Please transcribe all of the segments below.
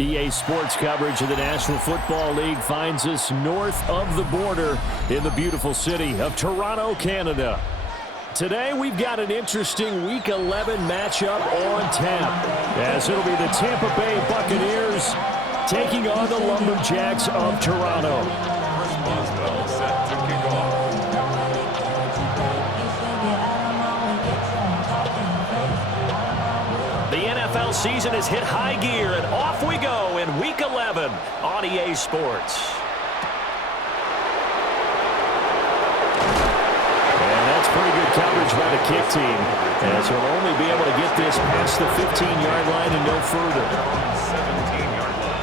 EA Sports coverage of the National Football League finds us north of the border in the beautiful city of Toronto, Canada. Today we've got an interesting Week 11 matchup on tap, as it'll be the Tampa Bay Buccaneers taking on the Lumberjacks of Toronto. Set to kick off. The NFL season has hit high gear, and off we go in Week 11 on EA Sports. And that's pretty good coverage by the kick team, as he'll only be able to get this past the 15-yard line and no further. 17-yard line.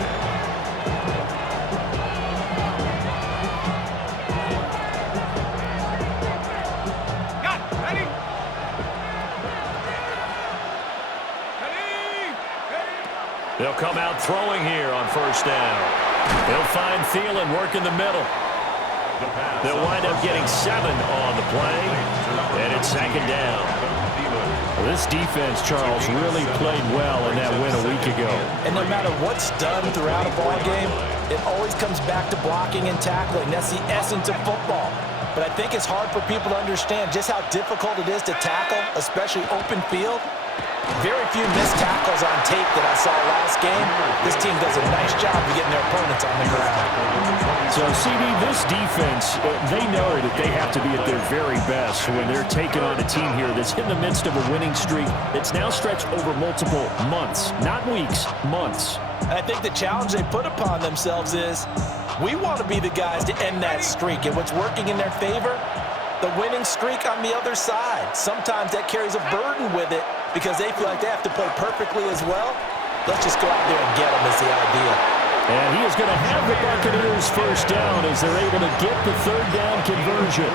They'll come out throwing here on first down. They'll find Thielen working the middle. They'll wind up getting 7 on the play, and it's second down. This defense, Charles, really played well in that win a week ago. And no matter what's done throughout a ball game, it always comes back to blocking and tackling. That's the essence of football. But I think it's hard for people to understand just how difficult it is to tackle, especially open field. Very few missed tackles on tape that I saw last game. This team does a nice job of getting their opponents on the ground. So, CD, this defense, they know that they have to be at their very best when they're taking on a team here that's in the midst of a winning streak that's now stretched over multiple months, not weeks, months. I think the challenge they put upon themselves is we want to be the guys to end that streak. And what's working in their favor? The winning streak on the other side. Sometimes that carries a burden with it because they feel like they have to play perfectly as well. Let's just go out there and get them is the idea. And he is going to have the Buccaneers first down as they're able to get the third down conversion.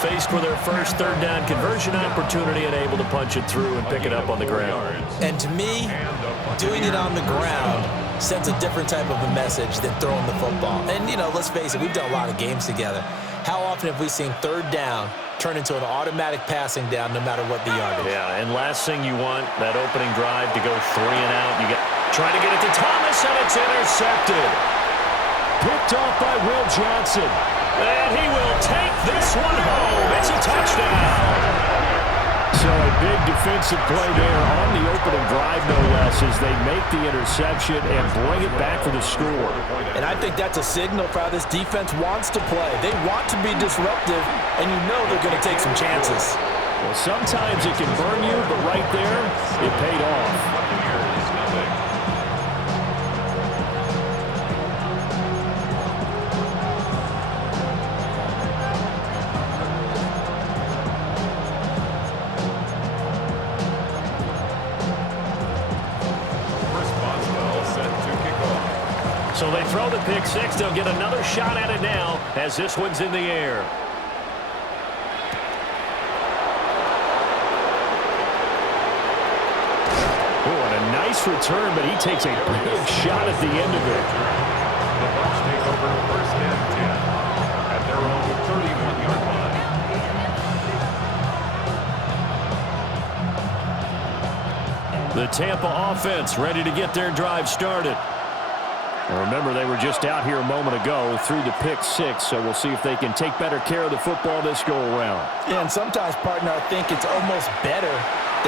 Faced with their first third down conversion opportunity and able to punch it through and pick it up on the ground. And to me, doing it on the ground sends a different type of a message than throwing the football. And, you know, let's face it, we've done a lot of games together. How often have we seen third down turn into an automatic passing down no matter what the yardage? Yeah, and last thing you want, that opening drive to go 3 and out. You get trying to get it to Thomas, and it's intercepted. Picked off by Will Johnson. And he will take this one home. It's a touchdown. So a big defensive play there on the opening drive, no less, as they make the interception and bring it back for the score. And I think that's a signal for how this defense wants to play. They want to be disruptive, and you know they're going to take some chances. Well, sometimes it can burn you, but right there, it paid off. So they throw the pick six. They'll get another shot at it now as this one's in the air. Oh, and a nice return, but he takes a big shot at the end of it. The Bucs take over first and 10 at their own 31-yard line. The Tampa offense ready to get their drive started. Remember, they were just out here a moment ago through the pick six, so we'll see if they can take better care of the football this go-around. Yeah, and sometimes, partner, I think it's almost better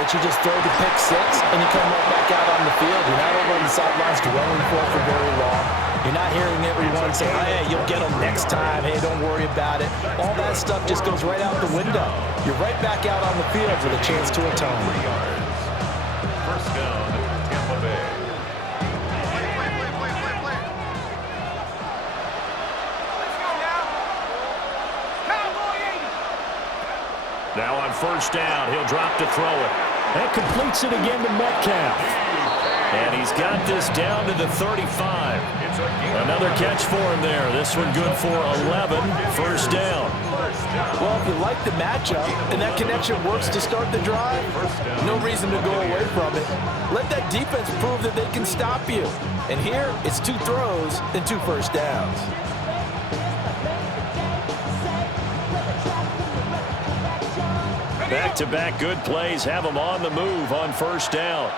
that you just throw the pick six and you come right back out on the field. You're not over on the sidelines dwelling for very long. You're not hearing everyone say, hey, you'll get them next time. Hey, don't worry about it. All that stuff just goes right out the window. You're right back out on the field with a chance to atone. First down, Tampa Bay. Now on first down, he'll drop to throw it. That completes it again to Metcalf. And he's got this down to the 35. Another catch for him there. This one good for 11. First down. Well, if you like the matchup and that connection works to start the drive, no reason to go away from it. Let that defense prove that they can stop you. And here, it's 2 throws and 2 first downs. Back-to-back good plays have them on the move on first down.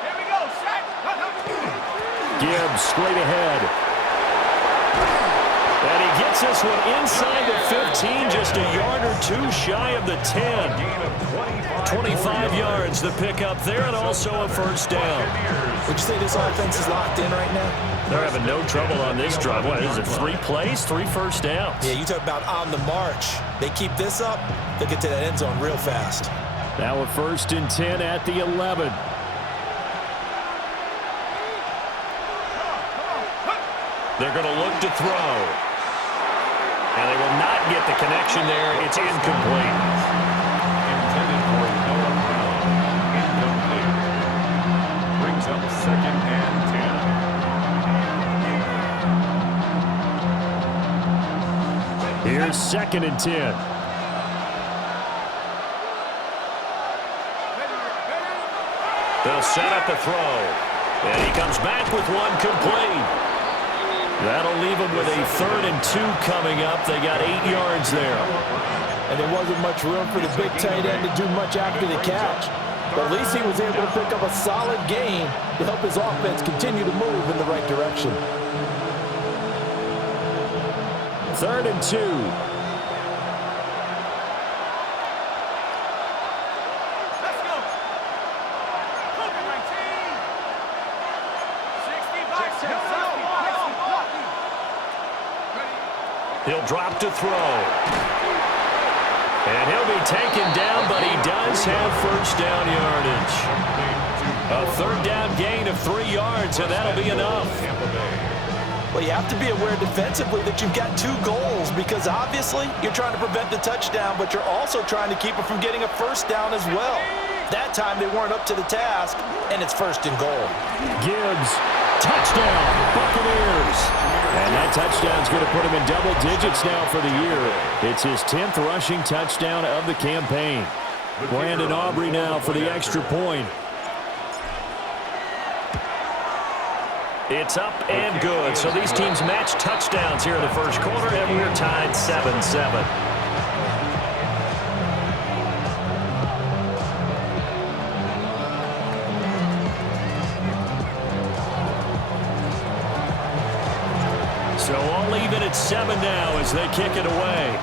Here we go, Gibbs straight ahead. And he gets this one inside the 15, just a yard or two shy of the 10. 25 yards the pickup there, and also a first down. Would you say this offense is locked in right now? They're having no trouble on this drive. What is it, 3 plays, 3 first downs? Yeah, you talk about on the march. They keep this up, they'll get to that end zone real fast. Now a 1st and 10 at the 11. They're going to look to throw. And they will not get the connection there. It's incomplete. Intended for Noah Brown. Incomplete. Brings up 2nd and 10. Here's 2nd and 10. They'll set up the throw. And he comes back with one complete. That'll leave them with a 3rd and 2 coming up. They got 8 yards there. And there wasn't much room for the big tight end to do much after the catch. But at least he was able to pick up a solid gain to help his offense continue to move in the right direction. 3rd and 2. He'll drop to throw. And he'll be taken down, but he does have first down yardage. A 3rd down gain of 3 yards, and that'll be enough. Well, you have to be aware defensively that you've got 2 goals because obviously you're trying to prevent the touchdown, but you're also trying to keep it from getting a first down as well. That time they weren't up to the task, and it's 1st and goal. Gibbs, touchdown, Buccaneers. And that touchdown's going to put him in double digits now for the year. It's his 10th rushing touchdown of the campaign. Brandon Aubrey now for the extra point. It's up and good. So these teams match touchdowns here in the first quarter, and we're tied 7-7. So all even at 7 now as they kick it away.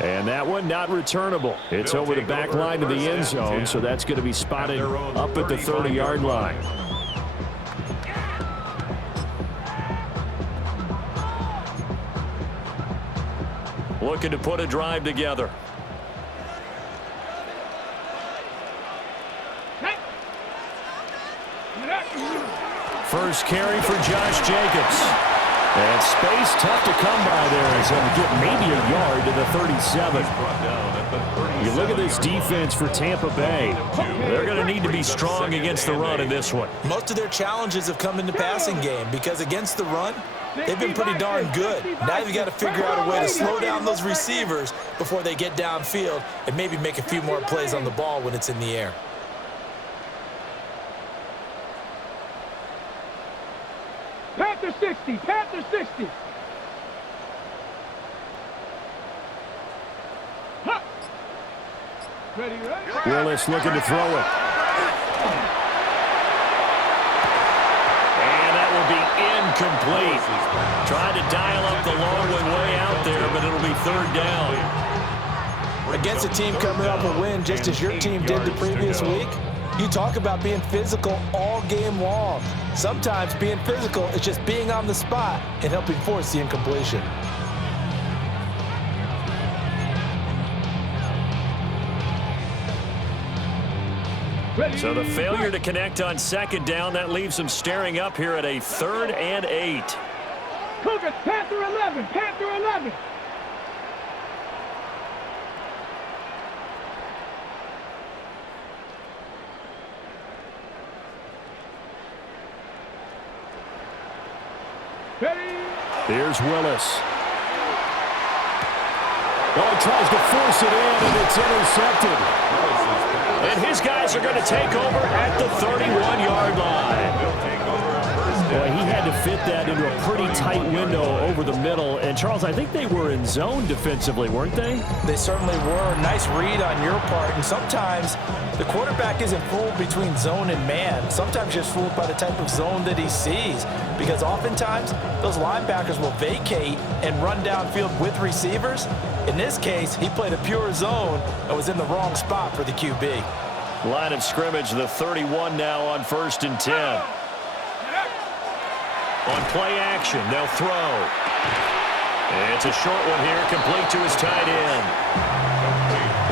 And that one not returnable. It's over the back line of the end zone, so that's going to be spotted up at the 30-yard line. Looking to put a drive together. First carry for Josh Jacobs. And space tough to come by there as he'll get maybe a yard to the 37. You look at this defense for Tampa Bay. They're going to need to be strong against the run in this one. Most of their challenges have come in the passing game because against the run, they've been pretty darn good. Now you've got to figure out a way to slow down those receivers before they get downfield and maybe make a few more plays on the ball when it's in the air. Panther 60, Panther 60. Huh. Ready, ready? Willis looking to throw it. And that will be incomplete. Trying to dial up the long way out there, but it'll be 3rd down. Against a team coming off a win just as your team did the previous week, you talk about being physical all game long. Sometimes being physical is just being on the spot and helping force the incompletion. So the failure to connect on 2nd down, that leaves them staring up here at a 3rd and 8. Cougars, Panther 11, Panther 11. Here's Willis. Oh, he tries to force it in, and it's intercepted. And his guys are going to take over at the 31-yard line. Boy, he had to fit that into a pretty tight window over the middle. And, Charles, I think they were in zone defensively, weren't they? They certainly were. Nice read on your part. And sometimes the quarterback isn't fooled between zone and man. Sometimes just fooled by the type of zone that he sees. Because oftentimes, those linebackers will vacate and run downfield with receivers. In this case, he played a pure zone and was in the wrong spot for the QB. Line of scrimmage, the 31 now on 1st and 10. On play action, they'll throw. It's a short one here, complete to his tight end.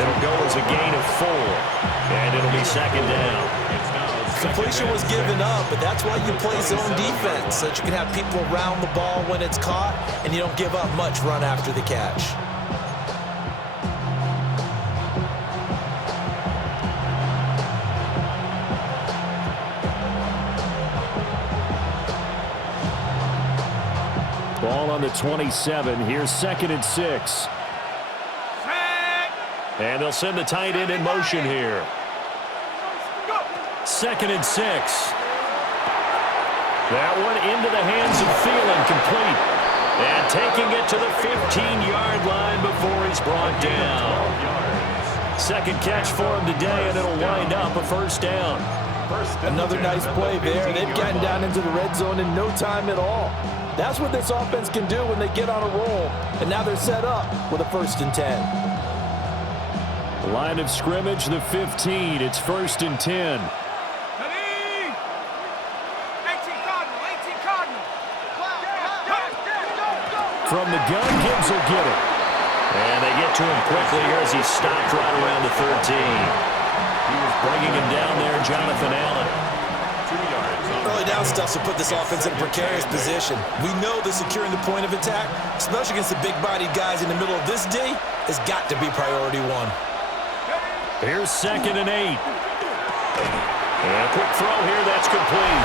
It'll go as a gain of 4, and it'll be 2nd down. Completion was given up, but that's why you play zone defense, so that you can have people around the ball when it's caught, and you don't give up much run after the catch. Ball on the 27. Here's 2nd and 6. And they'll send the tight end in motion here. 2nd and 6. That one into the hands of Thielen, complete. And taking it to the 15-yard line before he's brought down. 2nd catch for him today, and it'll wind up a 1st down. Another nice play there. They've gotten down into the red zone in no time at all. That's what this offense can do when they get on a roll. And now they're set up with a 1st and 10. Line of scrimmage, the 15. It's 1st and 10. From the gun, Gibbs will get it. And they get to him quickly here as he stopped right around the 13. He was bringing him down there, Jonathan Allen. Early down stuff to put this offense in a precarious position. We know that securing the point of attack, especially against the big-bodied guys in the middle of this D, has got to be priority 1. Here's 2nd and 8. And a quick throw here, that's complete.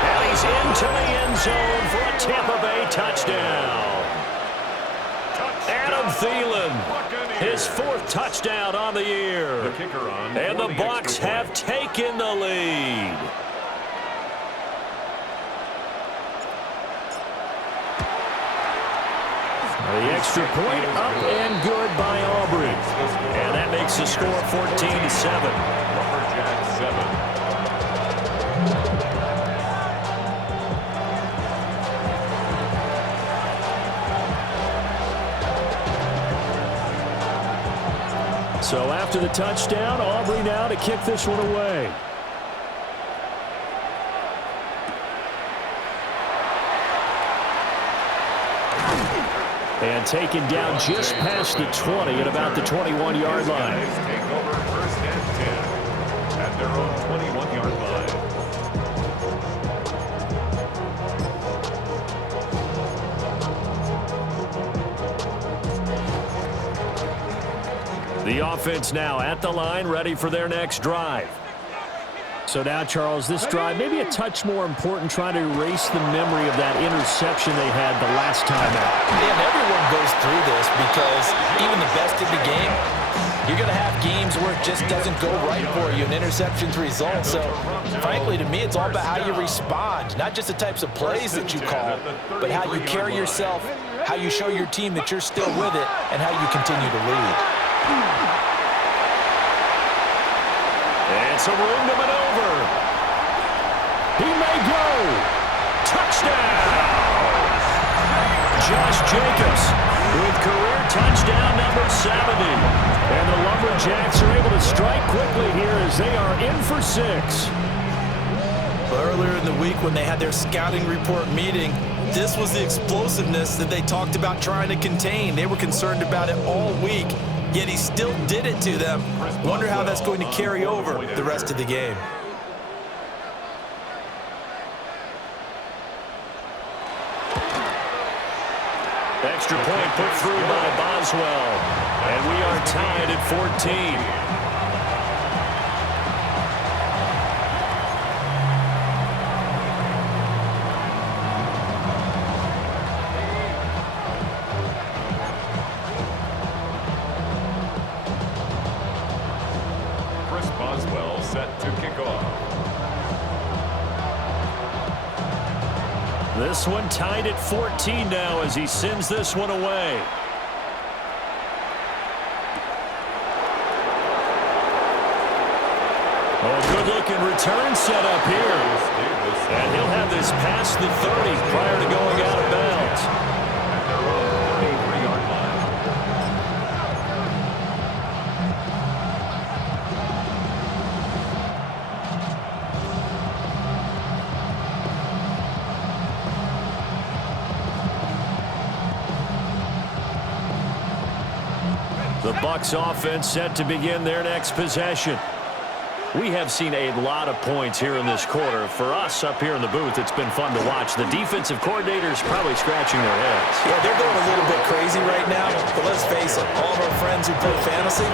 And he's into the end zone for a Tampa Bay touchdown. Adam Thielen, his 4th touchdown on the year. And the Bucs have taken the lead. The extra point up and good by Aubrey. And that makes the score 14-7. Lumberjacks 7. So after the touchdown, Aubrey now to kick this one away. And taken down just past the 20 at about the 21-yard line. Take over 1st and 10 at their own 21-yard line. The offense now at the line, ready for their next drive. So now, Charles, this drive maybe a touch more important, trying to erase the memory of that interception they had the last time out. Yeah, and everyone goes through this because even the best in the game, you're going to have games where it just doesn't go right for you, and interceptions result. So, frankly, to me, it's all about how you respond, not just the types of plays that you call, but how you carry yourself, how you show your team that you're still with it, and how you continue to lead. And some room to maneuver. He may go. Touchdown! Josh Jacobs with career touchdown number 70. And the Lumberjacks are able to strike quickly here as they are in for 6. Earlier in the week when they had their scouting report meeting, this was the explosiveness that they talked about trying to contain. They were concerned about it all week, yet he still did it to them. Wonder how that's going to carry over the rest of the game. Extra point put through by Boswell. And we are tied at 14. Boswell set to kick off. This one tied at 14 now as he sends this one away. Oh, good-looking return set up here. And he'll have this past the 30 prior to going out of bounds. At their own 33-yard line. The Bucs offense set to begin their next possession. We have seen a lot of points here in this quarter. For us up here in the booth, it's been fun to watch. The defensive coordinators probably scratching their heads. Yeah, they're going a little bit crazy right now, but let's face it, all of our friends who play fantasy,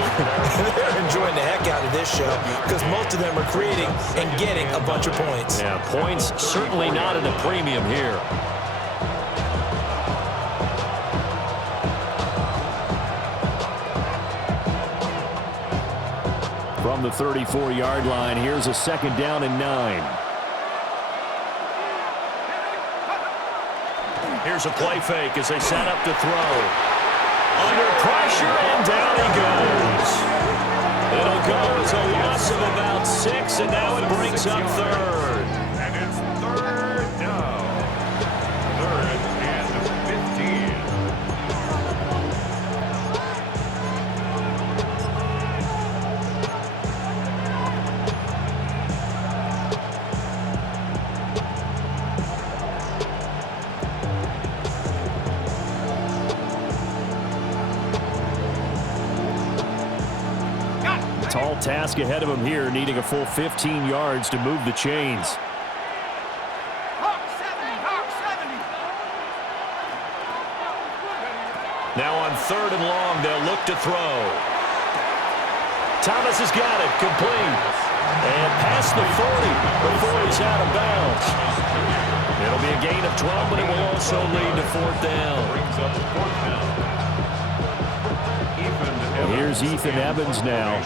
they're enjoying the heck out of this show because most of them are creating and getting a bunch of points. Yeah, points certainly not at a premium here. From the 34-yard line, here's a 2nd down and 9. Here's a play fake as they set up to throw. Under pressure, and down he goes. It'll go as a loss of about 6, and now it brings up 3rd. And it's 3rd down. 3rd and 15. Tall task ahead of him here, needing a full 15 yards to move the chains. Hawk 70. Now on 3rd and long, they'll look to throw. Thomas has got it, complete. And past the 40 before he's out of bounds. It'll be a gain of 12, but it will also lead to 4th down. Brings up 4th down. Here's Ethan Evans now.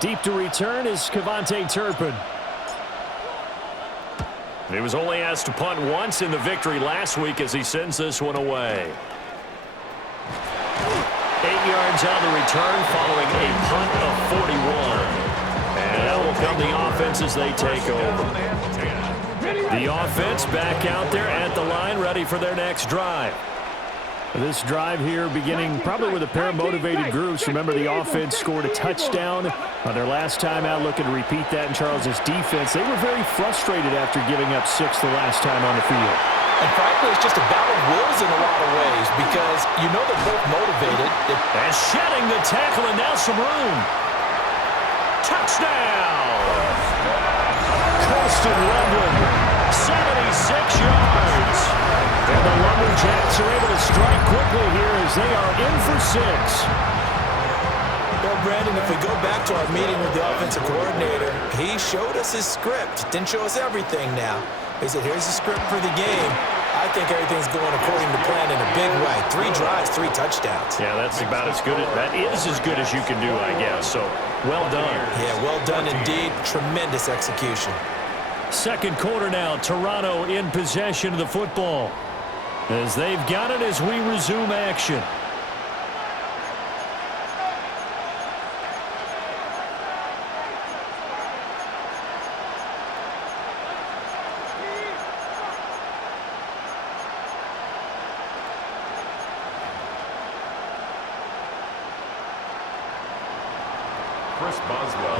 Deep to return is Kevontae Turpin. He was only asked to punt once in the victory last week as he sends this one away. 8 yards on the return following a punt of 41. And that will come the offense as they take over. The offense back out there at the line, ready for their next drive. This drive here beginning probably with a pair of motivated groups. Remember, the offense scored a touchdown on their last time out, looking to repeat that in Charles's defense. They were very frustrated after giving up 6 the last time on the field. And frankly, it's just a battle of wills in a lot of ways because you know they're both motivated. And shedding the tackle, and now some room. Touchdown! Colston Loveland, 76 yards. And the Lumberjacks are able to strike quickly here as they are in for 6. Well, Brandon, if we go back to our meeting with the offensive coordinator, he showed us his script. Didn't show us everything now. He said, here's the script for the game. I think everything's going according to plan in a big way. 3 drives, 3 touchdowns. Yeah, that's about as good. That is as good as you can do, I guess. So, well done. Yeah, well done indeed. Tremendous execution. 2nd quarter now. Toronto in possession of the football. As they've got it as we resume action.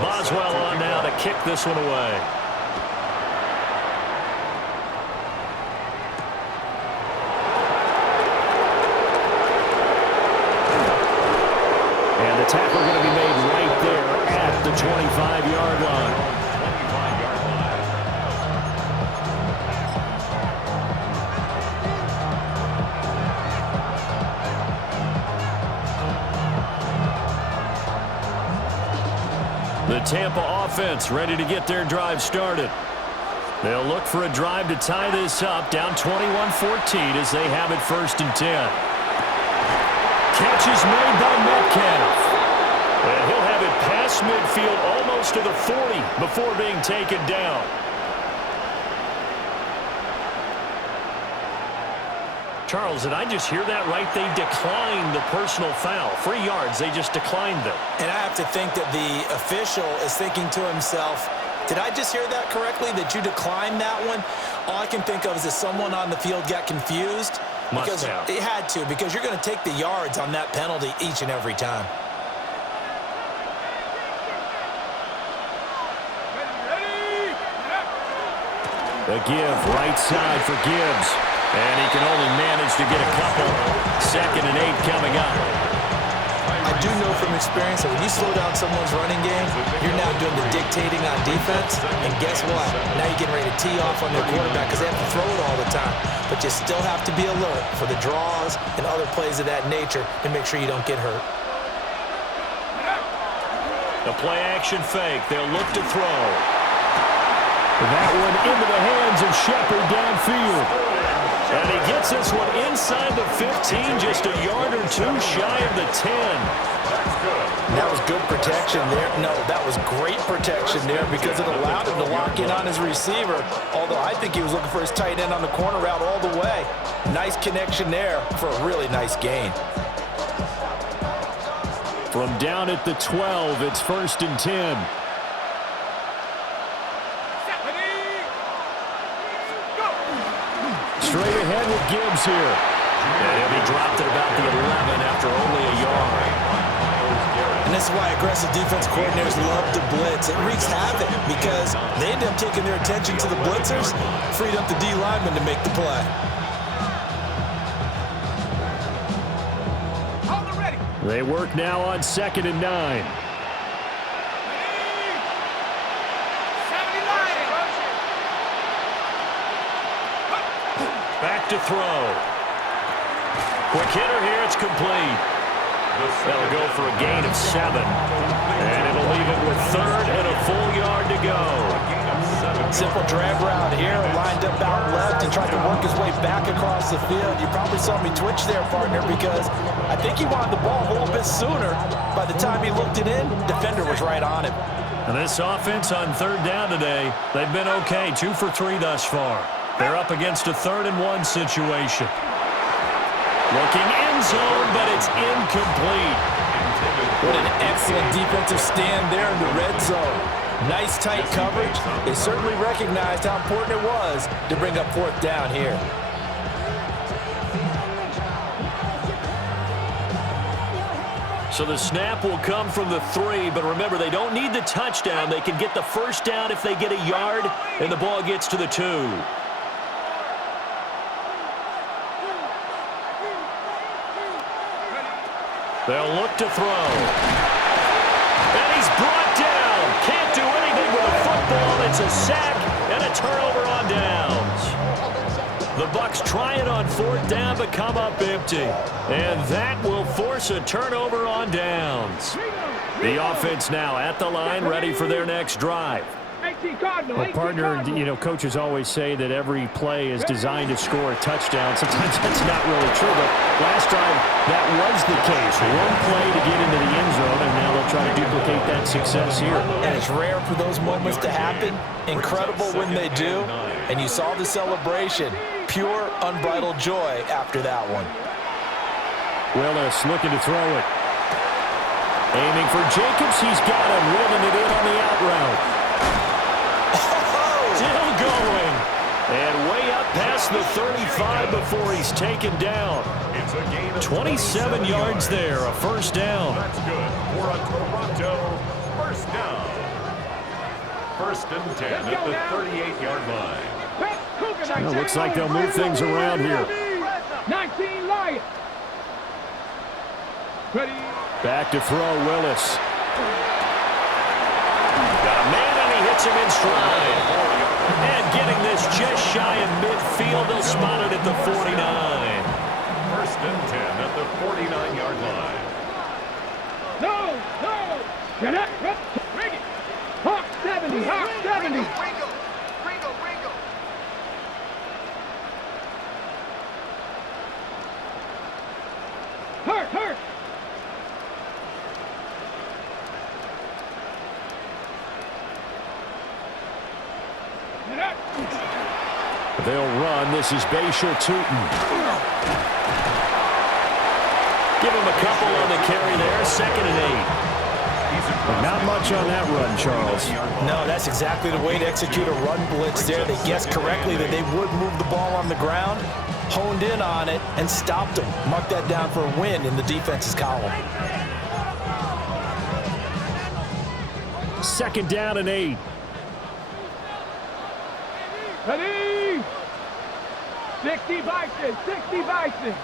Boswell on now to kick this one away. And the tackle going to be made right there at the 25-yard line. The Tampa offense ready to get their drive started. They'll look for a drive to tie this up, down 21-14 as they have it 1st and 10. Catch is made by Metcalf. And he'll have it past midfield almost to the 40 before being taken down. Charles, did I just hear that right? They declined the personal foul. 3 yards, they just declined them. And I have to think that the official is thinking to himself, did I just hear that correctly, that you declined that one? All I can think of is that someone on the field got confused. Must have. It had to, because you're going to take the yards on that penalty each and every time. The give, right side for Gibbs. And he can only manage to get a couple. 2nd and 8 coming up. I do know from experience that when you slow down someone's running game, you're now doing the dictating on defense. And guess what? Now you're getting ready to tee off on their quarterback because they have to throw it all the time. But you still have to be alert for the draws and other plays of that nature and make sure you don't get hurt. The play action fake. They'll look to throw. That one into the hands of Shepard downfield. And he gets this one inside the 15, just a yard or 2 shy of the 10. That was good protection there. No, that was great protection there because it allowed him to lock in on his receiver, although I think he was looking for his tight end on the corner route all the way. Nice connection there for a really nice gain. From down at the 12, it's 1st and 10. Straight ahead with Gibbs here. And he'll be dropped at about the 11 after only a yard. And this is why aggressive defense coordinators love to blitz. It wreaks havoc because they end up taking their attention to the blitzers, freed up the D lineman to make the play. They work now on 2nd and 9. Back to throw. Quick hitter here, it's complete. That'll go for a gain of 7. And it'll leave it with 3rd and a full yard to go. Simple drag route here, lined up out left and tried to work his way back across the field. You probably saw me twitch there, partner, because I think he wanted the ball a little bit sooner. By the time he looked it in, defender was right on him. And this offense on 3rd down today, they've been okay, 2 for 3 thus far. They're up against a 3rd and 1 situation. Looking end zone, but it's incomplete. What an excellent defensive stand there in the red zone. Nice tight coverage. They certainly recognized how important it was to bring up 4th down here. So the snap will come from the 3, but remember, they don't need the touchdown. They can get the 1st down if they get a yard, and the ball gets to the 2. They'll look to throw. And he's brought down. Can't do anything with a football. It's a sack and a turnover on downs. The Bucs try it on 4th down, but come up empty. And that will force a turnover on downs. The offense now at the line, ready for their next drive. Well, partner, you know, coaches always say that every play is designed to score a touchdown. Sometimes that's not really true, but last drive, that was the case. One play to get into the end zone, and now they'll try to duplicate that success here. And it's rare for those moments to happen. Incredible when they do. And you saw the celebration. Pure, unbridled joy after that one. Willis looking to throw it. Aiming for Jacobs. He's got him, reeling it in on the out route. Still going. And way up past the 35 before he's taken down. 27 yards there, a 1st down. That's good for a Toronto 1st down. 1st and 10 at the 38-yard line. Well, looks like they'll move things around here. 19 Lions. Ready. Back to throw, Willis. Got a man, and he hits him in stride. And getting this just shy of midfield, they'll spot it at the 49. 1st and 10 at the 49-yard line. No. Get up. Bring it. Hawk 70. Hawk 70. Ringo. Hurt. They'll run. This is Bashir Tootin. Give him a couple on the carry there. 2nd and 8. Not much on that run, Charles. No, that's exactly the way to execute a run blitz there. They guessed correctly that they would move the ball on the ground, honed in on it, and stopped them. Mark that down for a win in the defense's column. 2nd down and 8. Ready? 60 Bison, 60 Bison.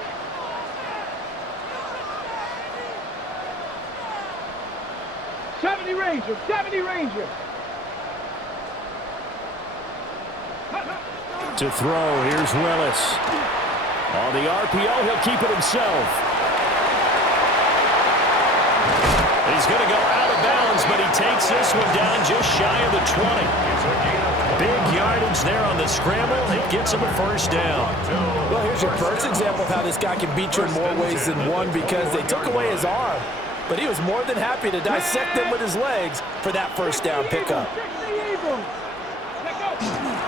Ranger, 70 Ranger. To throw, here's Willis. On the RPO, he'll keep it himself. He's going to go out of bounds, but he takes this one down just shy of the 20. Big yardage there on the scramble. It gets him a 1st down. Well, here's your first example of how this guy can beat you in more ways than one, because they took away his arm, but he was more than happy to dissect them with his legs for that 1st down pickup.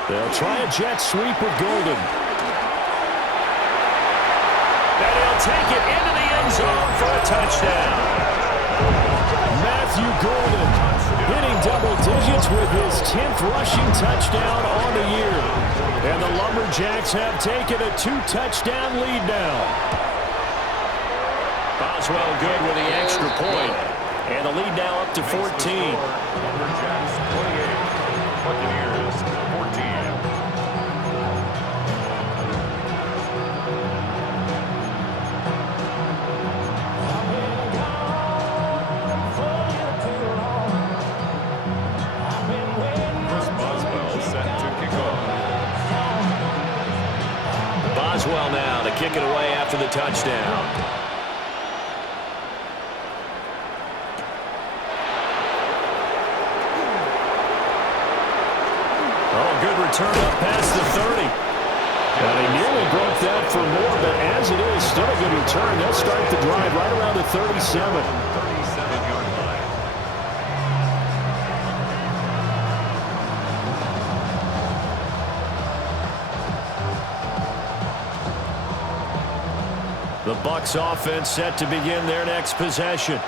They'll try a jet sweep with Golden. And he'll take it into the end zone for a touchdown. Matthew Golden hitting double digits with his 10th rushing touchdown on the year. And the Lumberjacks have taken a 2-touchdown lead now. Boswell good with the extra point. And the lead now up to 14. Lumberjacks 28, Buccaneers 14. Boswell now to kick it away after the touchdown. Oh, good return up past the 30. Well, they nearly broke that for more, but as it is, still a good return. They'll start the drive right around the 37. 37-yard line. The Bucs offense set to begin their next possession.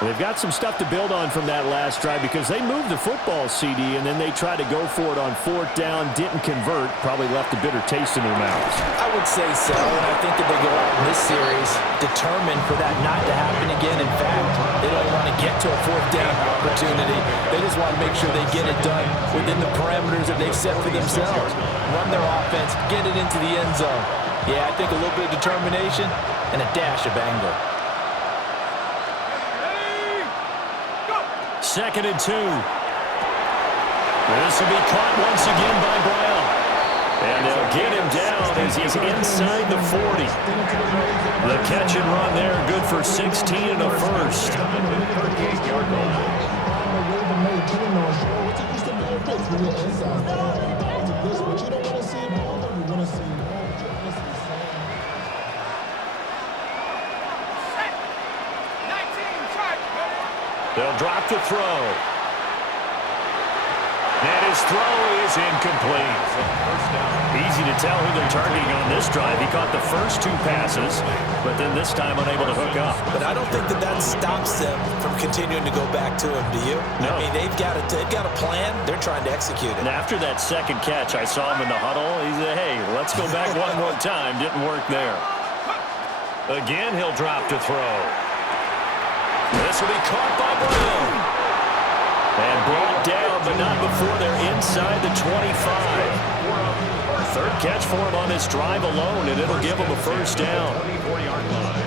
They've got some stuff to build on from that last drive because they moved the football, CD, and then they tried to go for it on 4th down, didn't convert, probably left a bitter taste in their mouths. I would say so, and I think that they go out in this series determined for that not to happen again. In fact, they don't want to get to a 4th down opportunity. They just want to make sure they get it done within the parameters that they've set for themselves. Run their offense, get it into the end zone. Yeah, I think a little bit of determination and a dash of anger. 2nd and 2. This will be caught once again by Brown. And they'll get him down as he's inside the 40. The catch and run there, good for 16 and a 1st. 38-yard line. They'll drop the throw. And his throw is incomplete. Easy to tell who they're targeting on this drive. He caught the first 2 passes, but then this time unable to hook up. But I don't think that stops them from continuing to go back to him, do you? No. I mean, they've got a plan. They're trying to execute it. And after that 2nd catch, I saw him in the huddle. He said, hey, let's go back one more time. Didn't work there. Again, he'll drop to throw. This will be caught by Brown. And brought down, but not before they're inside the 25. 3rd catch for him on this drive alone, and it'll give him a 1st down. 24-yard line.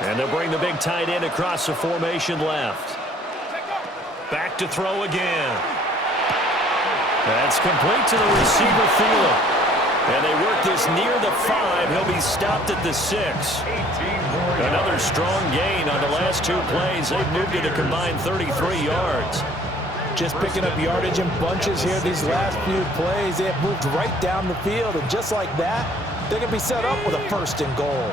And they'll bring the big tight end across the formation left. Back to throw again. That's complete to the receiver, Thielen. And they work this near the 5. He'll be stopped at the 6. Another strong gain on the last 2 plays. They've moved it a combined 33 yards. Just picking up yardage in bunches here these last few plays. They have moved right down the field, and just like that, they're going to be set up with a 1st and goal.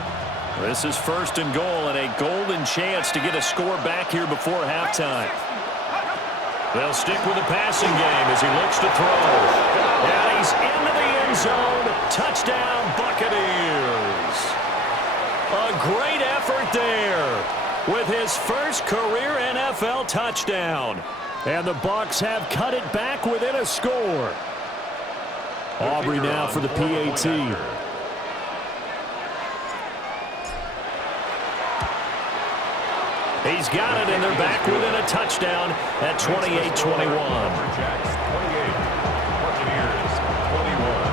This is 1st and goal and a golden chance to get a score back here before halftime. They'll stick with the passing game as he looks to throw. And he's into the end zone. Touchdown, Buccaneers. A great effort there with his first career NFL touchdown. And the Bucs have cut it back within a score. Aubrey now for the PAT. He's got it, and they're back within a touchdown at 28-21. Lumberjacks 28, Buccaneers 21.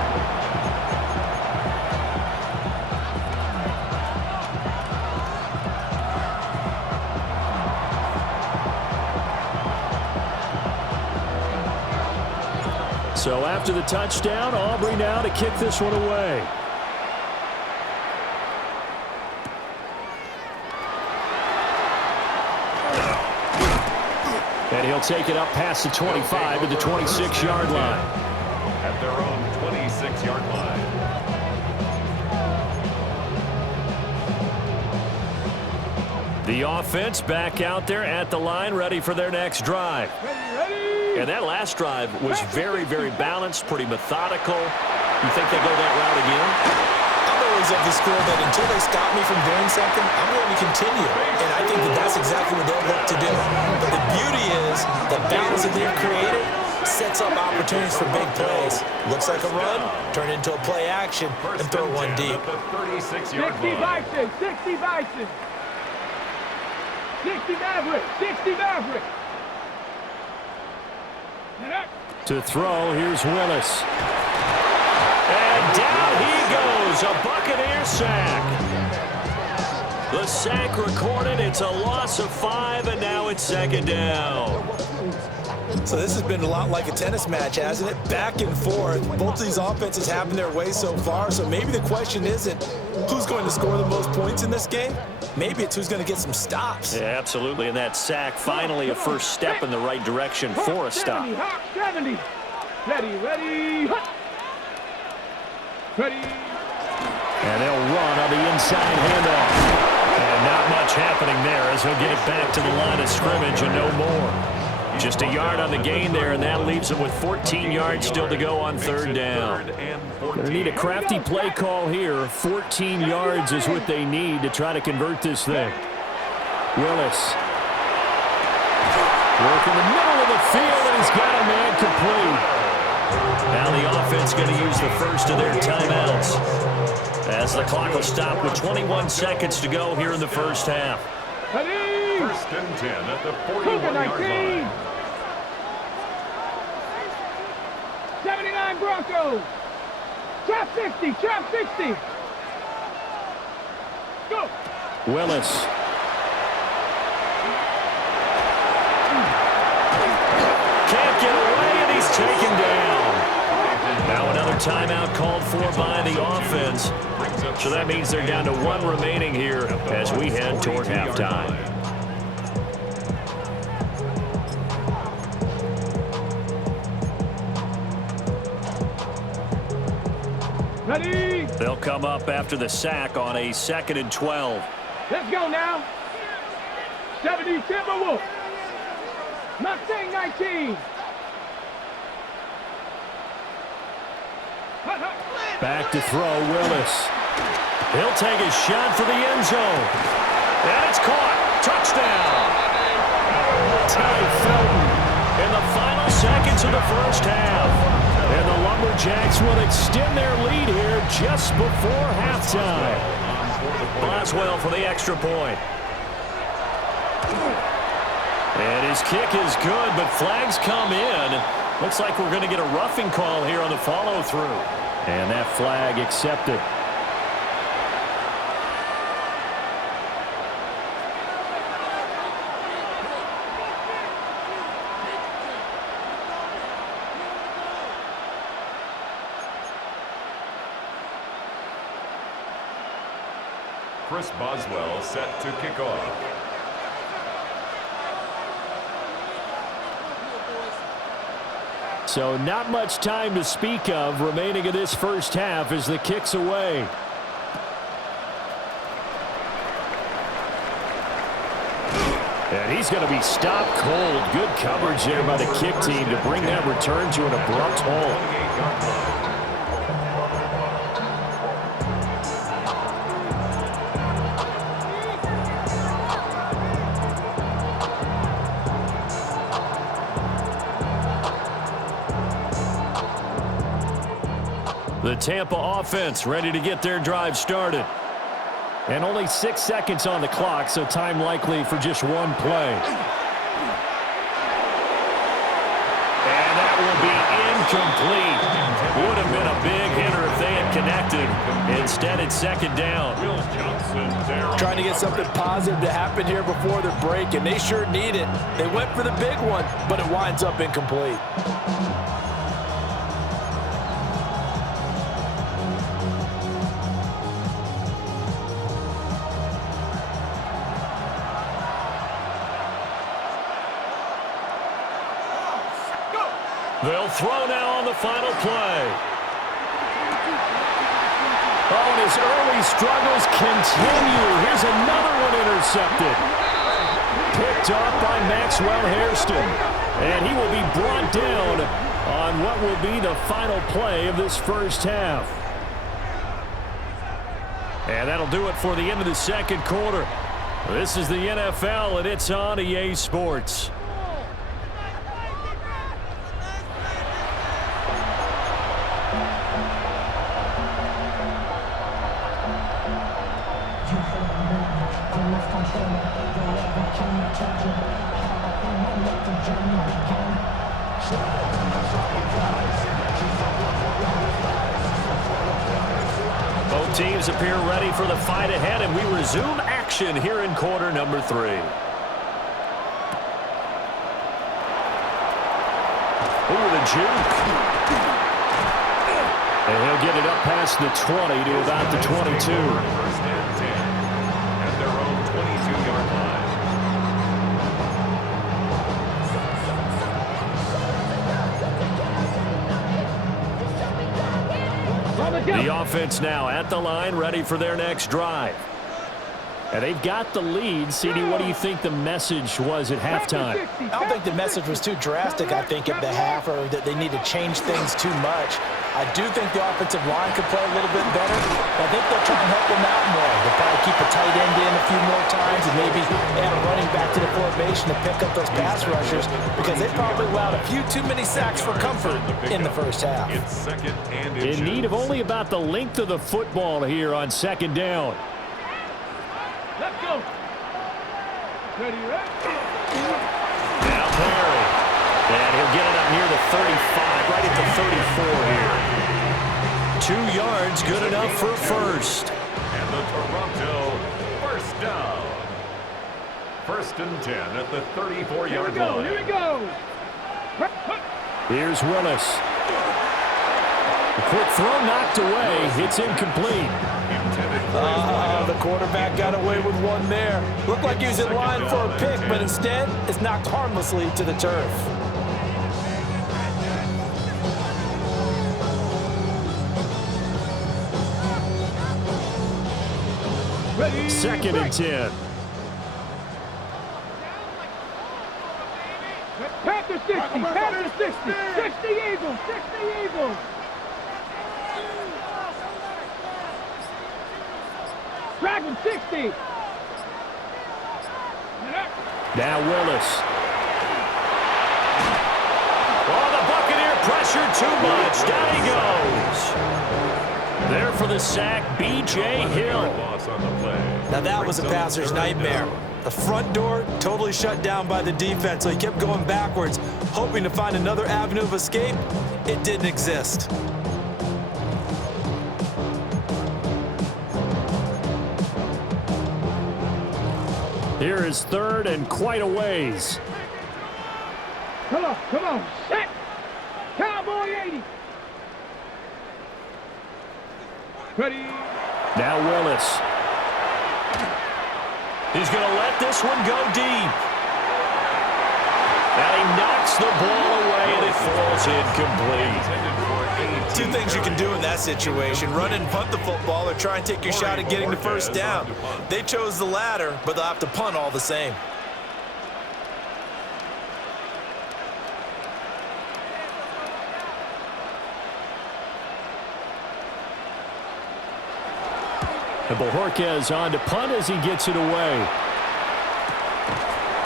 So after the touchdown, Aubrey now to kick this one away. And he'll take it up past the 25 to the 26-yard line. At their own 26-yard line. The offense back out there at the line, ready for their next drive. And that last drive was very, very balanced, pretty methodical. You think they go that route again? I'm always of the school that until they stop me from doing something, I'm going to continue. And I think that that's exactly what they'll look to do. But the beauty is the balance that they've created sets up opportunities for big plays. Looks like a run, turn it into a play action, and throw one deep. 36-yard 60 line. Bison, 60 Bison. 60 Maverick, 60 Maverick. To throw, here's Willis. And down he goes, a Buccaneer sack. The sack recorded, it's a loss of 5, and now it's 2nd down. So this has been a lot like a tennis match, hasn't it? Back and forth. Both of these offenses having their way so far. So maybe the question isn't who's going to score the most points in this game. Maybe it's who's going to get some stops. Yeah, absolutely. And that sack, finally a first step in the right direction for a stop. 70, hop, 70. Ready, hop. Ready. And they'll run on the inside handoff. And not much happening there as he'll get it back to the line of scrimmage and no more. Just a yard on the gain there, and that leaves him with 14 yards still to go on 3rd down. They need a crafty play call here. 14 yards is what they need to try to convert this thing. Willis. Work in the middle of the field, and he's got a man complete. Now the offense going to use the first of their timeouts as the clock will stop with 21 seconds to go here in the first half. Ready. 1st and 10 at the 41-yard line. 79 Broncos. Trap 60, trap 60. Go. Willis. Can't get away, and he's taken down. Now another timeout called for by the offense. So that means they're down to 1 remaining here as we head toward halftime. Ready. They'll come up after the sack on a 2nd and 12. Let's go now. 70 Timberwolves. Mustang 19. Back to throw, Willis. He'll take a shot for the end zone. And it's caught. Touchdown. Ty Felton in the final seconds of the first half. And the Lumberjacks will extend their lead here just before halftime. Boswell for the extra point. And his kick is good, but flags come in. Looks like we're going to get a roughing call here on the follow-through. And that flag accepted. Chris Boswell set to kick off. So not much time to speak of remaining in this first half as the kick's away. And he's going to be stopped cold. Good coverage there by the kick team to bring that return to an abrupt halt. The Tampa offense ready to get their drive started. And only 6 seconds on the clock, so time likely for just one play. And that will be incomplete. Would have been a big hitter if they had connected. Instead, it's second down. Trying to get something positive to happen here before the break, and they sure need it. They went for the big one, but it winds up incomplete. They'll throw now on the final play. Oh, and his early struggles continue. Here's another one intercepted. Picked off by Maxwell Hairston. And he will be brought down on what will be the final play of this first half. And that'll do it for the end of the second quarter. This is the NFL, and it's on EA Sports. Both teams appear ready for the fight ahead, and we resume action here in quarter number 3. Ooh, the juke. And he'll get it up past the 20 to about the 22. First and 10 at their own 22-yard line. The offense now at the line, ready for their next drive. And they've got the lead. CD, what do you think the message was at halftime? I don't think the message was too drastic, I think, at the half, or that they need to change things too much. I do think the offensive line could play a little bit better. I think they'll try and help them out more. They'll probably keep a tight end in a few more times and maybe add a running back to the formation to pick up those pass rushers, because they probably allowed a few too many sacks for comfort in the first half. It's second and In need of only about the length of the football here on second down. Let's go. Ready, right? Now Perry. And he'll get it up near the 35, right at the 34 here. 2 yards, good enough for first. And the Toronto first down. First and 10 at the 34-yard line. Here we go. Here's Willis. A quick throw knocked away. It's incomplete. The quarterback got away with one there. Looked like he was in line for a pick, but instead, it's knocked harmlessly to the turf. Second and 10. Panther 60, Panther 60, 60 Eagles, 60 Eagles. Dragon 60. Now Willis. Oh, the Buccaneer pressure too much. Down he goes. There for the sack, B.J. Hill. Now that was a passer's nightmare. The front door totally shut down by the defense, so he kept going backwards, hoping to find another avenue of escape. It didn't exist. Here is third and quite a ways. Come on, set. Cowboy 80. Ready. Now Willis. He's going to let this one go deep. And he knocks the ball away, and it falls incomplete. 2 things you can do in that situation: run and punt the football, or try and take your shot at getting the first down. They chose the latter, but they'll have to punt all the same. And Bojorquez on to punt as he gets it away.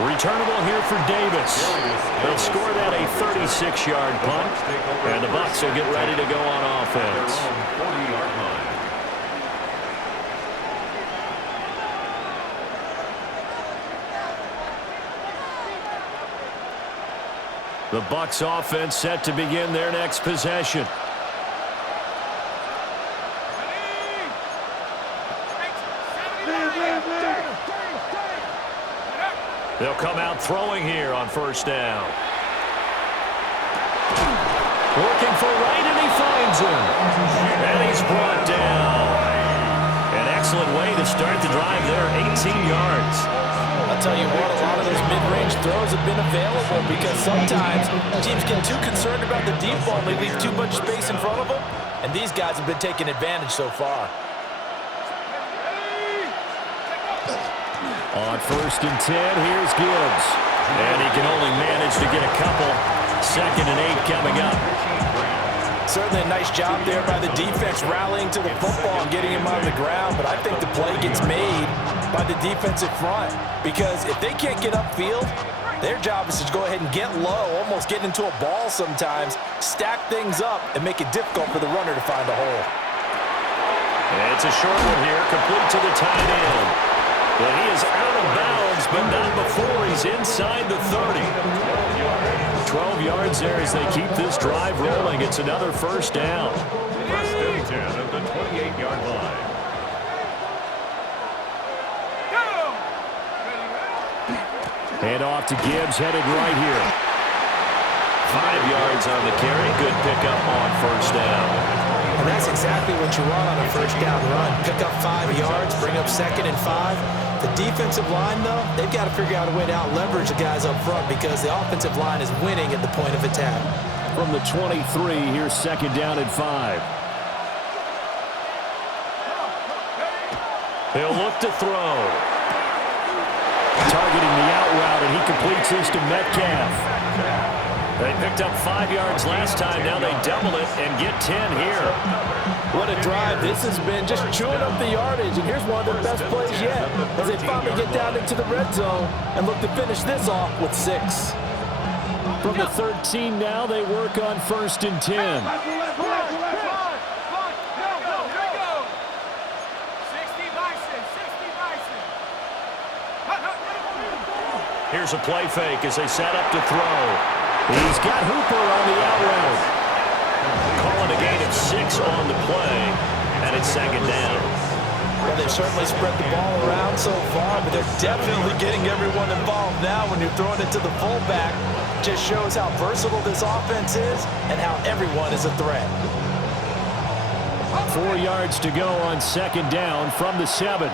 Returnable here for Davis. They'll score that a 36-yard punt, and the Bucs will get ready to go on offense. 40-yard line. The Bucs offense set to begin their next possession. They'll come out throwing here on first down. Looking for right, and he finds him. And he's brought down. An excellent way to start the drive there, 18 yards. I'll tell you what, a lot of those mid-range throws have been available because sometimes teams get too concerned about the deep ball and they leave too much space in front of them, and these guys have been taking advantage so far. On first and 10, here's Gibbs. And he can only manage to get a couple. 2nd and 8 coming up. Certainly a nice job there by the defense rallying to the football and getting him on the ground, but I think the play gets made by the defensive front because if they can't get upfield, their job is to go ahead and get low, almost get into a ball sometimes, stack things up, and make it difficult for the runner to find a hole. And it's a short one here, complete to the tight end. Well, he is out of bounds, but not before he's inside the 30. 12 yards there as they keep this drive rolling. It's another first down. First and 10 at the 28-yard line. Hand off to Gibbs, headed right here. 5 yards on the carry. Good pickup on first down. And that's exactly what you want on a first down run. Pick up 5 yards, bring up 2nd and 5. The defensive line, though, they've got to figure out a way to out-leverage the guys up front because the offensive line is winning at the point of attack. From the 23, here's 2nd down and 5. He'll look to throw. Targeting the out route, and he completes this to Metcalf. They picked up 5 yards last time. Now they double it and get 10 here. What a drive this has been, just chewing up the yardage. And here's one of their best plays yet as they finally get down into the red zone and look to finish this off with 6. From the 13 now, they work on first and 10. Here's a play fake as they set up to throw. He's got Hooper on the out route. Calling a gain of 6 on the play, and it's 2nd down. Well, they've certainly spread the ball around so far, but they're definitely getting everyone involved now when you're throwing it to the fullback. Just shows how versatile this offense is and how everyone is a threat. 4 yards to go on 2nd down from the 7.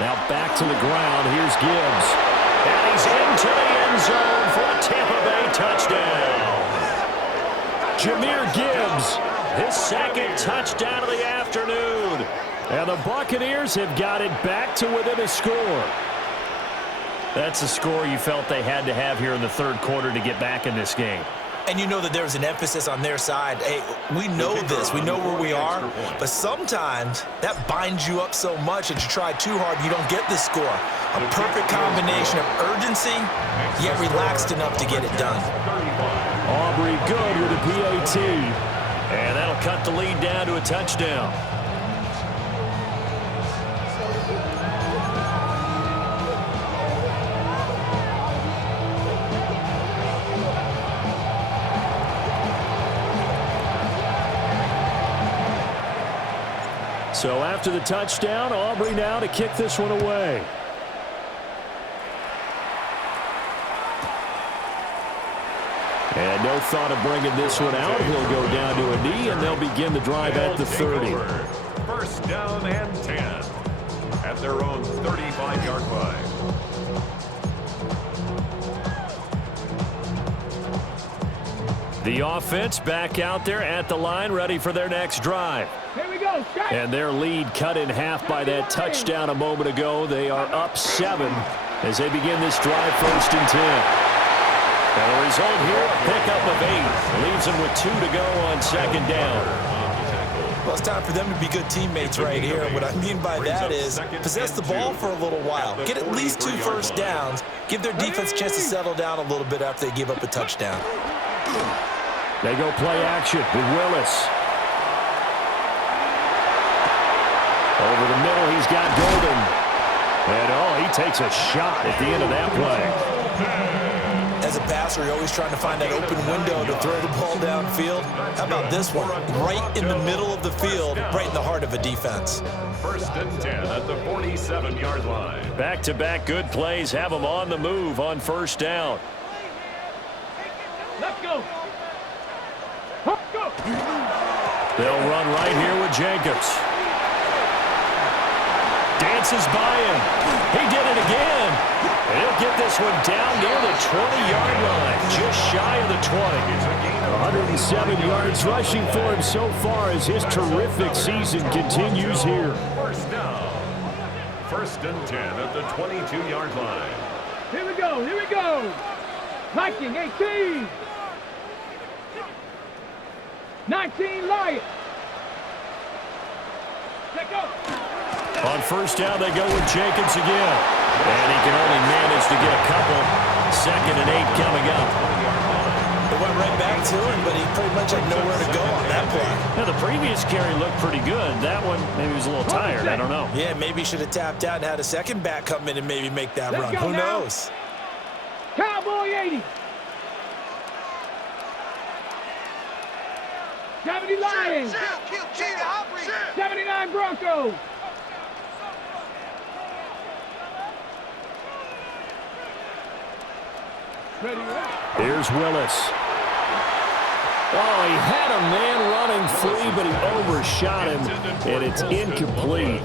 Now back to the ground. Here's Gibbs. And he's into the end zone for a Tampa Bay touchdown. Jahmyr Gibbs. His 2nd touchdown of the afternoon. And the Buccaneers have got it back to within a score. That's a score you felt they had to have here in the 3rd quarter to get back in this game. And you know that there was an emphasis on their side. Hey, we know this. We know where we are. But sometimes that binds you up so much that you try too hard, you don't get the score. A perfect combination of urgency, yet relaxed enough to get it done. Aubrey good with a PAT. And that'll cut the lead down to a touchdown. So after the touchdown, Aubrey now to kick this one away. And no thought of bringing this one out. He'll go down to a knee, and they'll begin the drive at the 30. First down and 10 at their own 35-yard line. The offense back out there at the line, ready for their next drive. Here we go. go. Shot. And their lead cut in half by that touchdown a moment ago. They are up 7 as they begin this drive, 1st and 10. And the result here, a pickup of 8. Leaves them with 2 to go on 2nd down. Well, it's time for them to be good teammates right here. What I mean by that is possess the ball for a little while. Get at least 2 first downs. Give their defense a chance to settle down a little bit after they give up a touchdown. They go play action with Willis. Over the middle, he's got Golden. And, he takes a shot at the end of that play. As a passer, you're always trying to find that open window to throw the ball downfield. How about this one? Right in the middle of the field, right in the heart of a defense. 1st and 10 at the 47-yard line. Back-to-back good plays have them on the move on 1st down. Let's go. Let's go. They'll run right here with Jacobs. Dances by him. He did it again. And he'll get this one down near the 20-yard line, just shy of the 20. 107 yards rushing for him so far as his terrific season continues here. 1st down. 1st and 10 at the 22-yard line. Here we go. Here we go. Viking 18. 19 Lions. Let's go. On 1st down, they go with Jacobs again. And he can only manage to get a couple. 2nd and 8 coming up. It went right back to him, but he pretty much had nowhere to go on that play. Yeah, the previous carry looked pretty good. That one, maybe he was a little tired. I don't know. Yeah, maybe he should have tapped out and had a second back come in and maybe make that Let's run. go Who now. knows? Cowboy 80. 70 Lions. 79 Broncos. Here's Willis. Oh, he had a man running free, but he overshot him, and it's incomplete.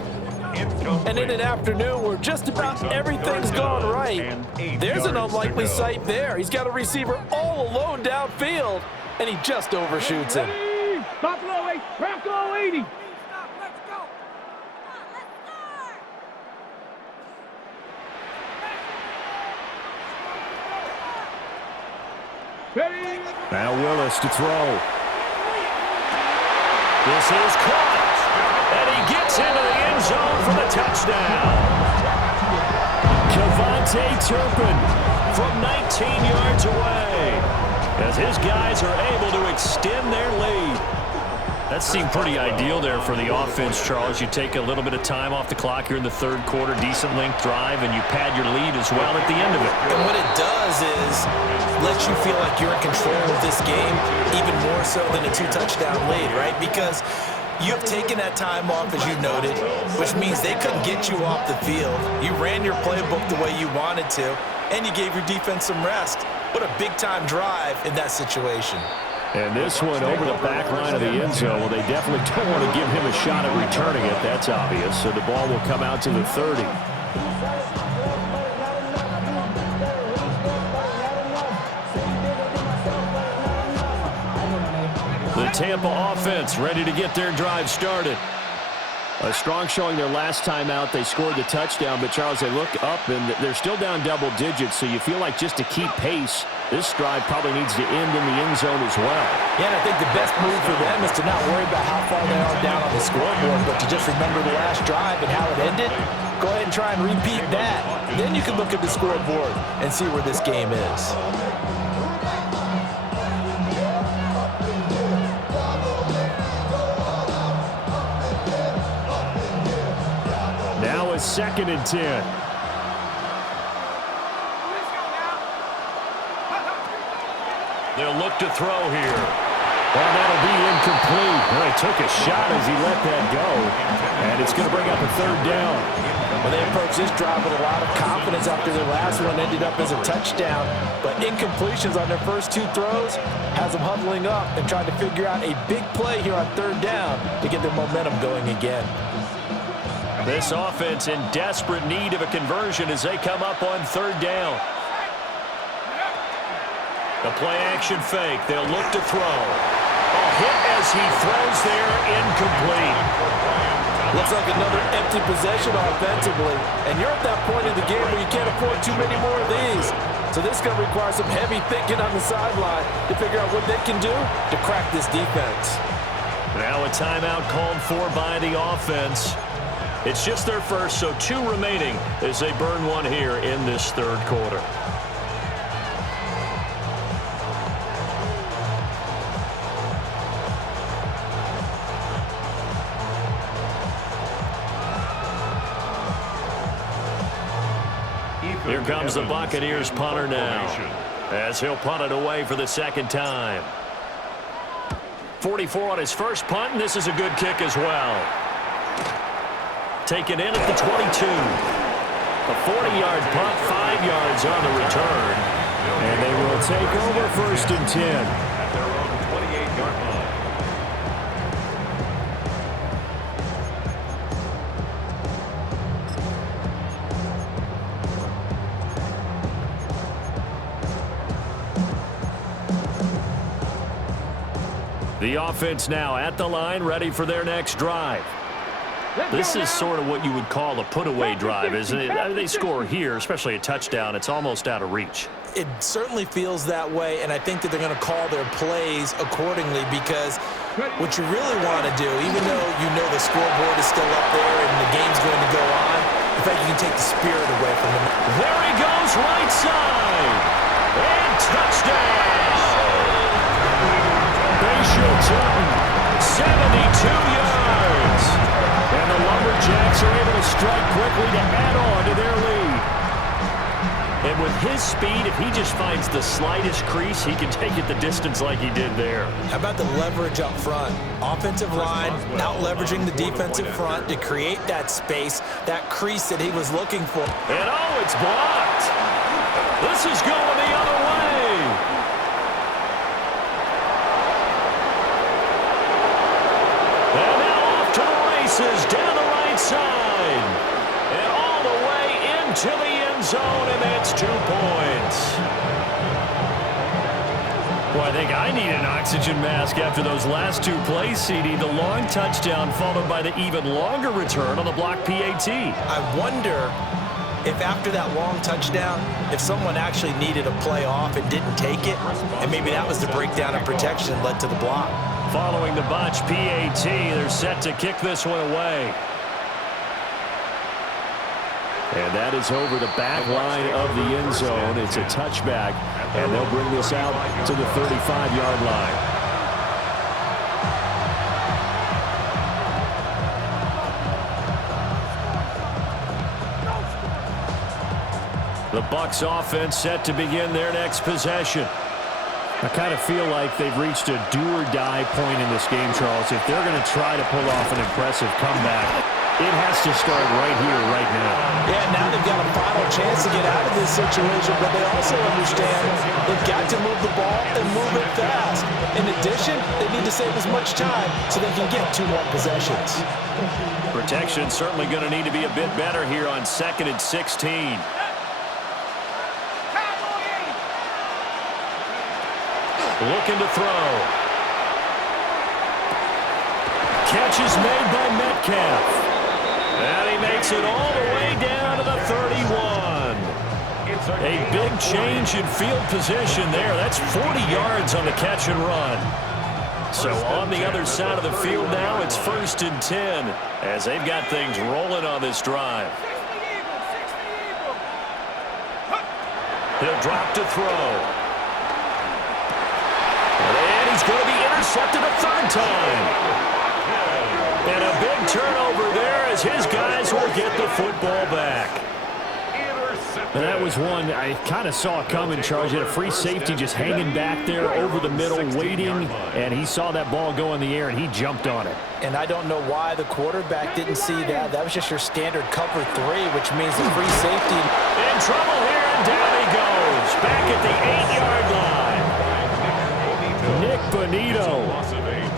And in an afternoon where just about everything's gone right, there's an unlikely sight there. He's got a receiver all alone downfield, and he just overshoots him. Buffalo 8, Bronco 80. Now Willis to throw. This is caught. And he gets into the end zone for the touchdown. Kevontae Turpin from 19 yards away as his guys are able to extend their lead. That seemed pretty ideal there for the offense, Charles. You take a little bit of time off the clock here in the 3rd quarter, decent length drive, and you pad your lead as well at the end of it. And what it does is let you feel like you're in control of this game, even more so than a 2-touchdown lead, right? Because you've taken that time off, as you noted, which means they couldn't get you off the field. You ran your playbook the way you wanted to, and you gave your defense some rest. What a big-time drive in that situation. And this one over the back line of the end zone. Well, they definitely don't want to give him a shot at returning it. That's obvious. So the ball will come out to the 30. The Tampa offense ready to get their drive started. A strong showing their last time out. They scored the touchdown, but Charles, they look up and they're still down double digits, so you feel like just to keep pace, this drive probably needs to end in the end zone as well. Yeah, and I think the best move for them is to not worry about how far they are down on the scoreboard, but to just remember the last drive and how it ended. Go ahead and try and repeat that. Then you can look at the scoreboard and see where this game is. Now a 2nd and 10. They'll look to throw here. Well, that'll be incomplete. Well, he took a shot as he let that go. And it's going to bring up a 3rd down. Well, they approached this drive with a lot of confidence after their last one ended up as a touchdown. But incompletions on their first 2 throws has them huddling up and trying to figure out a big play here on 3rd down to get their momentum going again. This offense in desperate need of a conversion as they come up on 3rd down. The play action fake. They'll look to throw. Oh, hit as he throws there, incomplete. Looks like another empty possession offensively. And you're at that point in the game where you can't afford too many more of these. So this is going to require some heavy thinking on the sideline to figure out what they can do to crack this defense. Now a timeout called for by the offense. It's just their first, so 2 remaining as they burn one here in this third quarter. Here comes the Buccaneers punter now, as he'll punt it away for the second time. 44 on his first punt, and this is a good kick as well. Taken in at the 22. A 40-yard punt, 5 yards on the return. And they will take over first and 10. At their own 28-yard line. The offense now at the line, ready for their next drive. This is sort of what you would call a put-away drive, isn't it? I mean, they score here, especially a touchdown. It's almost out of reach. It certainly feels that way, and I think that they're going to call their plays accordingly, because what you really want to do, even though you know the scoreboard is still up there and the game's going to go on, in fact, you can take the spirit away from them. There he goes, right side. And touchdown. Turton, 72 yards. And the Lumberjacks are able to strike quickly to add on to their lead. And with his speed, if he just finds the slightest crease, he can take it the distance like he did there. How about the leverage up front? Offensive line out leveraging the defensive front to create that space, that crease that he was looking for. And oh, it's blocked. This is going the other way. And now off to the races down the right side. And all the way into the end zone, and that's 2 points. Well, I think I need an oxygen mask after those last 2 plays, CD. The long touchdown followed by the even longer return on the block PAT. I wonder if after that long touchdown, if someone actually needed a play off and didn't take it, and maybe that was the breakdown in protection that led to the block. Following the bunch, PAT, they're set to kick this one away. And that is over the back line of the end zone. It's a touchback, and they'll bring this out to the 35-yard line. The Bucs offense set to begin their next possession. I kind of feel like they've reached a do-or-die point in this game, Charles. If they're going to try to pull off an impressive comeback, it has to start right here, right now. Yeah, now they've got a final chance to get out of this situation, but they also understand they've got to move the ball and move it fast. In addition, they need to save as much time so they can get 2 more possessions. Protection certainly going to need to be a bit better here on 2nd and 16. Looking to throw. Catch is made by Metcalf. And he makes it all the way down to the 31. A big change in field position there. That's 40 yards on the catch and run. So on the other side of the field now, it's 1st and 10 as they've got things rolling on this drive. He'll drop to throw. And he's going to be intercepted a 3rd time. And a big turnover there as his guys will get the football back. And that was one I kind of saw coming, Charles. You had a free safety just hanging back there over the middle, waiting, and he saw that ball go in the air, and he jumped on it. And I don't know why the quarterback didn't see that. That was just your standard cover 3, which means the free safety. In trouble here, and down he goes. Back at the 8-yard line. Nick Bonito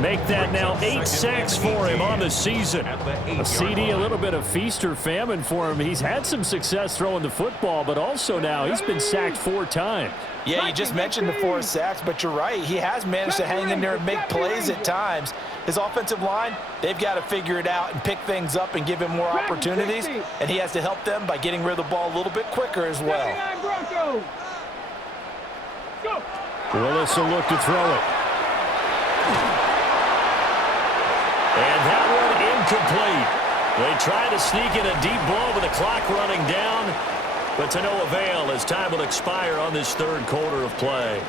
Make that now 8 sacks for him on the season. A CD, a little bit of feast or famine for him. He's had some success throwing the football, but also now he's been sacked 4 times. Yeah, you just mentioned the 4 sacks, but you're right. He has managed to hang in there and make plays at times. His offensive line, they've got to figure it out and pick things up and give him more opportunities, and he has to help them by getting rid of the ball a little bit quicker as well. Willis will look to throw it. And that one incomplete. They try to sneak in a deep ball with the clock running down, but to no avail as time will expire on this third quarter of play.